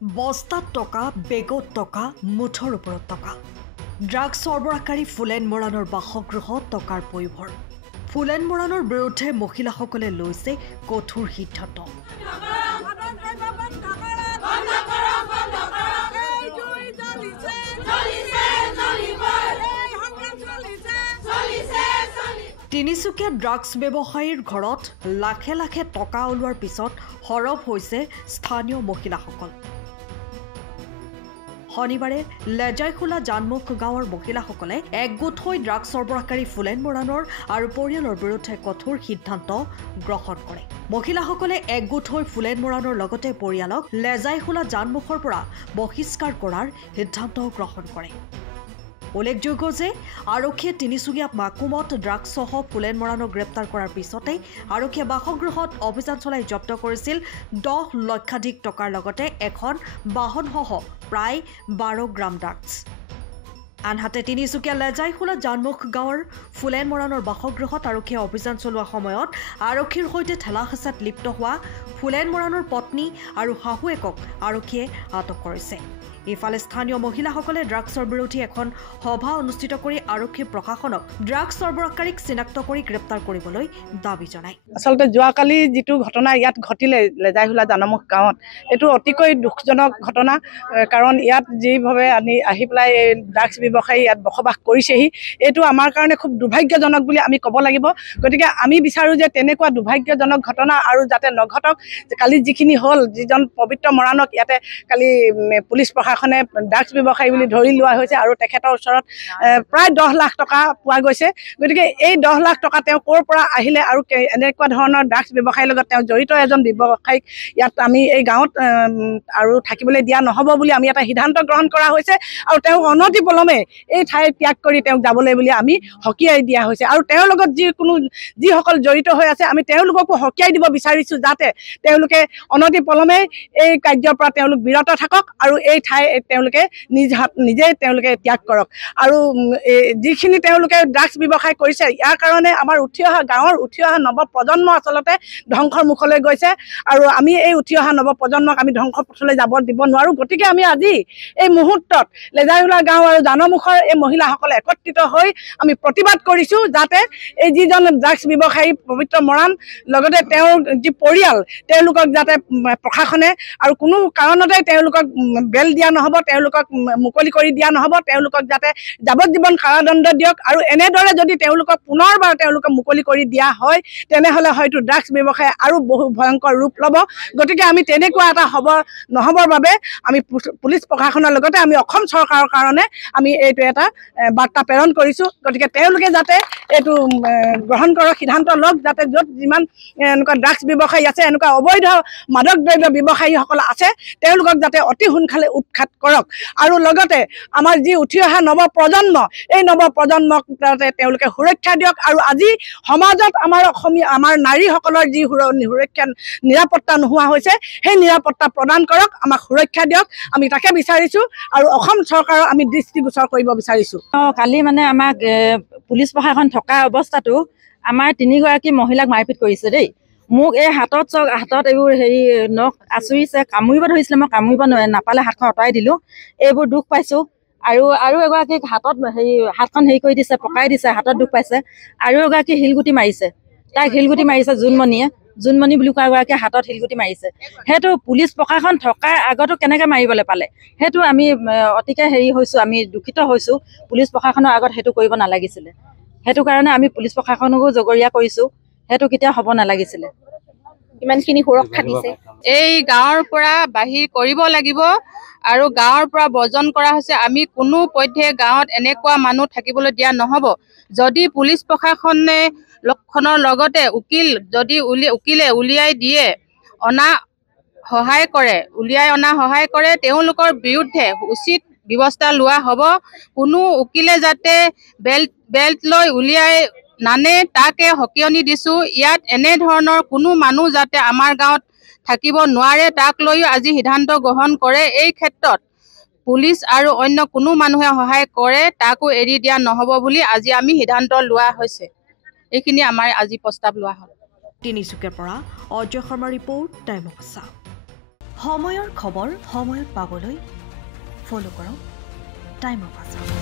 বস্তাত টকা, বেগত টকা, মুঠৰ ওপৰত টকা। ড্ৰাগছ সৰবৰাহকাৰী ফুলেন মৰাণৰ বাসগৃহত টকাৰ পয়োভৰ। ফুলেন মৰাণৰ বিৰুদ্ধে মহিলাসকলে লৈছে কঠোৰ সিদ্ধান্ত। তিনিচুকীয়া ড্ৰাগছ ব্যৱসায়ীৰ ঘৰত লাখে লাখে টকা ওলোৱাৰ পিছত হৰফ হৈছে স্থানীয় মহিলাসকল। শনিবাৰে লেজাইখোলা জানমুখ গাঁৱৰ মহিলাসকলে একগোট হৈ ড্ৰাগছ সৰবৰাহকাৰী ফুলেন মৰাণৰ আৰু পৰিয়ালৰ বিৰুদ্ধে কঠোৰ সিদ্ধান্ত গ্ৰহণ কৰে। মহিলাসকলে একগোট হৈ ফুলেন মৰাণৰ লগতে পৰিয়ালক লেজাইখোলা জানমুখৰ পৰা বহিষ্কাৰ কৰাৰ সিদ্ধান্ত গ্ৰহণ কৰে। উল্লেখযোগ্য যে আৰক্ষীয়ে তিনিচুকীয়া মাকুমত ড্ৰাগছসহ ফুলেন মৰাণক গ্ৰেপ্তাৰ কৰাৰ পিছতেই আৰক্ষীয়ে বাসগৃহত অভিযান চলাই জব্দ কৰিছিল 10 লক্ষাধিক টকাৰ লগতে এখন বাহনসহ প্ৰায় 12 গ্ৰাম ড্ৰাগছ। আনহাতে তিনিচুকীয়া লেজাইখোলা জানমুখ গাঁৱৰ ফুলেন মৰাণৰ বাসগৃহত আৰক্ষীয়ে অভিযান চলোৱা সময়ত আৰক্ষীৰ সৈতে ঠেলা হেঁচাত লিপ্ত হোৱা ফুলেন মৰাণৰ পত্নী আৰু শাহুৱেকক আৰক্ষীয়ে আটক কৰিছে। ইফালে স্থানীয় মহিলাসকলে ড্ৰাগছৰ বিৰোধী এখন সভা অনুষ্ঠিত কৰি আৰক্ষী প্ৰশাসনক ড্ৰাগছ সৰবৰাহকাৰীক চিনাক্ত কৰি গ্ৰেপ্তাৰ কৰিবলৈ দাবী জনায়। আচলতে যোৱাকালি যিটো ঘটনা ইয়াত ঘটিলে লেজাইখোলা জানমুখ গাঁৱত, এইটো অতিকৈ দুখজনক ঘটনা। কাৰণ ইয়াত যিভাৱে আহি পেলাই এই ড্ৰাগছ ব্যৱসায়ী ইয়াত বসবাস কৰিছেহি, এইটো আমাৰ কাৰণে খুব দুৰ্ভাগ্যজনক বুলি আমি ক'ব লাগিব। গতিকে আমি বিচাৰোঁ যে তেনেকুৱা দুৰ্ভাগ্যজনক ঘটনা আৰু যাতে নঘটক। কালি যিখিনি হ'ল, যিজন পবিত্ৰ মৰাণক ইয়াতে কালি পুলিচ প্ৰশাসনে ড্ৰাগছ ব্যৱসায়ী বুলি ধৰি লোৱা হৈছে আৰু তেখেতৰ ওচৰত প্ৰায় 10 লাখ টকা পোৱা গৈছে। গতিকে এই 10 লাখ টকা তেওঁ ক'ৰ পৰা আহিলে আৰু এনেকুৱা ধৰণৰ ড্ৰাগছ ব্যৱসায়ীৰ লগত তেওঁ জড়িত এজন ব্যৱসায়ীক ইয়াত আমি এই গাঁৱত আৰু থাকিবলৈ দিয়া নহ'ব বুলি আমি এটা সিদ্ধান্ত গ্ৰহণ কৰা হৈছে আৰু তেওঁক অনতি পলমে এই ঠাই ত্যাগ কৰি তেওঁক যাবলৈ বুলি আমি সকীয়াই দিয়া হৈছে। আৰু তেওঁৰ লগত যিসকল জড়িত হৈ আছে আমি তেওঁলোককো সকীয়াই দিব বিচাৰিছোঁ, যাতে তেওঁলোকে অনতি পলমে এই কাৰ্যৰ পৰা তেওঁলোক বিৰত থাকক আৰু এই ঠাই তেওঁলোকে নিজেই তেওঁলোকে ত্যাগ কৰক। আৰু যিখিনি তেওঁলোকে ড্ৰাগছ ব্যৱসায় কৰিছে, ইয়াৰ কাৰণে আমাৰ গাঁৱৰ উঠি অহা নৱপ্ৰজন্ম আচলতে ধ্বংসৰ মুখলৈ গৈছে আৰু আমি এই উঠি অহা নৱপ্ৰজন্মক আমি ধ্বংসৰ পথলৈ যাব দিব নোৱাৰোঁ। গতিকে আমি আজি এই মুহূৰ্তত লেজাইখোলা গাঁও আৰু জানমুখৰ এই মহিলাসকলে একত্ৰিত হৈ আমি প্ৰতিবাদ কৰিছোঁ, যাতে এই যিজন ড্ৰাগছ ব্যৱসায়ী পবিত্ৰ মৰাণ লগতে তেওঁৰ যি পৰিয়াল, তেওঁলোকক যাতে প্ৰশাসনে আৰু কোনো কাৰণতে তেওঁলোকক বেল দিয়া নহ'ব, তেওঁলোকক মুকলি কৰি দিয়া নহ'ব। তেওঁলোকক যাতে যাৱজ্জীৱন কাৰাদণ্ড দিয়ক আৰু এনেদৰে যদি তেওঁলোকক পুনৰবাৰ তেওঁলোকক মুকলি কৰি দিয়া হয়, তেনেহ'লে হয়তো ড্ৰাগছ ব্যৱসায় আৰু বহু ভয়ংকৰ ৰূপ ল'ব। গতিকে আমি তেনেকুৱা এটা নহ'বৰ বাবে আমি পুলিচ প্ৰশাসনৰ লগতে আমি অসম চৰকাৰৰ কাৰণে আমি এইটো এটা বাৰ্তা প্ৰেৰণ কৰিছোঁ। গতিকে তেওঁলোকে যাতে এইটো গ্ৰহণ কৰক, সিদ্ধান্ত লওক, যাতে য'ত যিমান এনেকুৱা ড্ৰাগছ ব্যৱসায়ী আছে, এনেকুৱা অবৈধ মাদক দ্ৰব্য ব্যৱসায়ীসকল আছে, তেওঁলোকক যাতে অতি সোনকালে উৎখাত কৰক। আৰু লগতে আমাৰ যি উঠি অহা নৱপ্ৰজন্ম, এই নৱপ্ৰজন্মক যাতে তেওঁলোকে সুৰক্ষা দিয়ক। আৰু আজি সমাজত আমাৰ নাৰীসকলৰ যি সুৰক্ষা নিৰাপত্তা নোহোৱা হৈছে, সেই নিৰাপত্তা প্ৰদান কৰক, আমাক সুৰক্ষা দিয়ক, আমি তাকে বিচাৰিছোঁ আৰু অসম চৰকাৰক আমি দৃষ্টিগোচৰ কৰিব বিচাৰিছোঁ। কালি মানে আমাক পুলিচ প্ৰশাসন থকা অৱস্থাটো আমাৰ 3গৰাকী মহিলাক মাৰপিট কৰিছে দেই। মোক এই হাতত এইবোৰ নখ আঁচুৰিছে, কামুৰিব ধৰিছিলে, মই কামুৰিব নাপালে হাতখন আঁতৰাই দিলোঁ। এইবোৰ দুখ পাইছোঁ। আৰু এগৰাকীক হাতখন কৰি দিছে, পকাই দিছে, হাতত দুখ পাইছে। আৰু এগৰাকী শিলগুটি মাৰিছে, তাইক শিলগুটি মাৰিছে জোনমণি বুলি কোৱা এগৰাকীয়ে হাতত শিলগুটি মাৰিছে। সেইটো পুলিচ প্ৰশাসন থকাৰ আগতো কেনেকৈ মাৰিবলৈ পালে, সেইটো আমি অতিকে হৈছোঁ, আমি দুখিত হৈছোঁ। পুলিচ প্ৰশাসনৰ আগত সেইটো কৰিব নালাগিছিলে। সেইটো কাৰণে আমি পুলিচ প্ৰশাসনকো জগৰীয়া কৰিছোঁ, সেইটো কেতিয়াও হ'ব নালাগিছিলে। ইমানখিনি সুৰক্ষা দিছে, এই গাঁৱৰ পৰা বাহিৰ কৰিব লাগিব আৰু গাঁৱৰ পৰা বৰ্জন কৰা হৈছে। আমি কোনো পধ্যে গাঁৱত এনেকুৱা মানুহ থাকিবলৈ দিয়া নহ'ব। যদি পুলিচ প্ৰশাসনে লক্ষণৰ লগতে উকিলে উলিয়াই অনা সহায় কৰে, তেওঁলোকৰ বিৰুদ্ধে উচিত ব্যৱস্থা লোৱা হ'ব। কোনো উকিলে যাতে বেল্ট লৈ উলিয়াই নানে, তাকে সকীয়নি দিছোঁ। ইয়াত এনেধৰণৰ কোনো মানুহ যাতে আমাৰ গাঁৱত থাকিব নোৱাৰে, তাক লৈও আজি সিদ্ধান্ত গ্ৰহণ কৰে। এই ক্ষেত্ৰত পুলিচ আৰু অন্য কোনো মানুহে সহায় কৰে, তাকো এৰি দিয়া নহ'ব বুলি আজি আমি সিদ্ধান্ত লোৱা হৈছে। এইখিনি আমাৰ আজি প্ৰস্তাৱ লোৱা হ'ল। তিনিচুকীয়াৰ পৰা Ajay Sharma report, time of Assam. সময়ৰ খবৰ সময়ত পাবলৈ ফলো কৰক টাইম অফ আছাম।